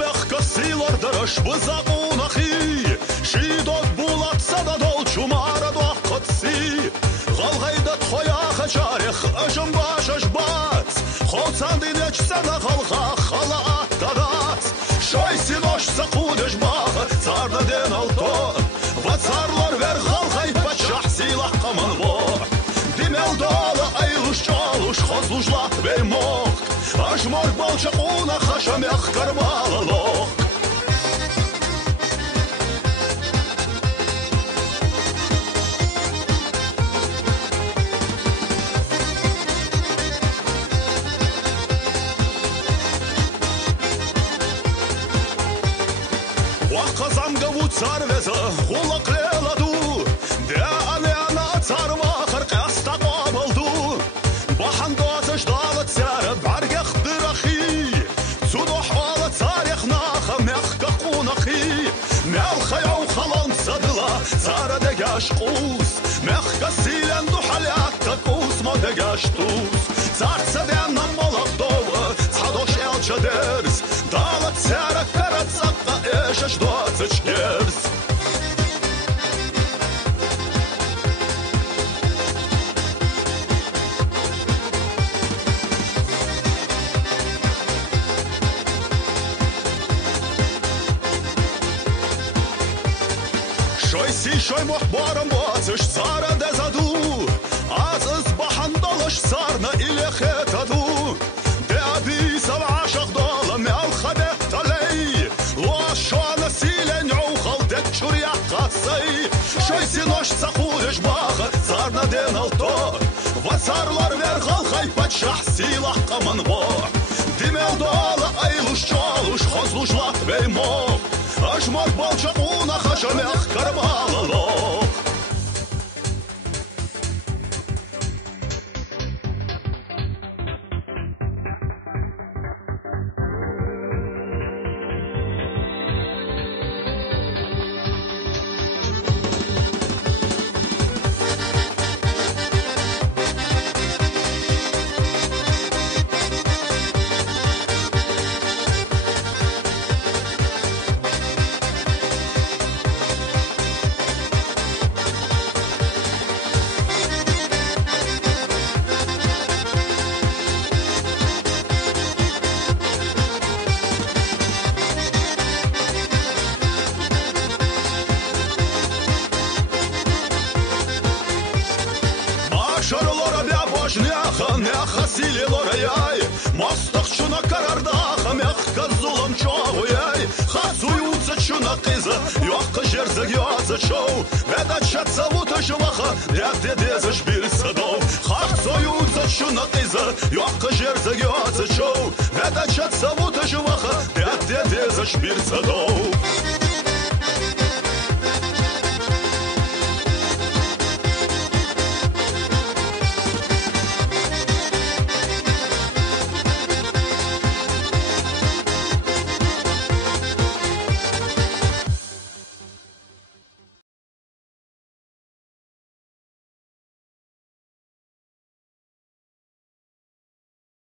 mehka silar darash buzaqun axi Shidot bulat sadadol chumara doqatsi Qalqaydat xoya xacharix ajam bashash bat Xotsandinech sana qalqa xala atadat Shoy sinosh saqudesh bax Tsarda den alto Vatsarlar ver qalqay patshah silah qaman vo Dimel dala aylush chalush xozlushlat vermoq Ashmor balchaquna xashamech karmalaloq Waqazamga vutsar veza Gulaq leladu De alena tsarma Qarqasta qabaldu Baxandozash dalat sara Bargaq diraxi Sudoh ala tsarix naxa Mexka qunaxi Melxayaw xalan sadla Sara degash qus Mexka silen duxalyakka qus Ma degash tus Tsartsa denna malaqdova Tsadosh elcha ders Dalat sara karatsaqa Eshash 20 years Shoy muhbaram bazish Sara dezadu Az izbahan dalash sarna ile khetadu De abi sab'ashaq dala Me'al khadet talay Loashana silen uqal Det shurya qatsay Shoy sinosh saqudesh bax Sarna den alto Vatsarlar ver qalqay patshah silah qaman vo Dimel dala aylush chalush Xozlushlat vermoq Ashmor balchaquna xashamech karmalaloq Necha sili lorayay Mostaq chuna karardaxa Mexka zulam chovoyay Xatsuyutsa chuna qiza Yoqqa jerzag yotsa chov Vedachat savuta jvaxa Dede dezash bir sadov Xatsuyutsa chuna qiza Yoqqa jerzag yotsa chov Vedachat savuta jvaxa Dede dezash bir sadov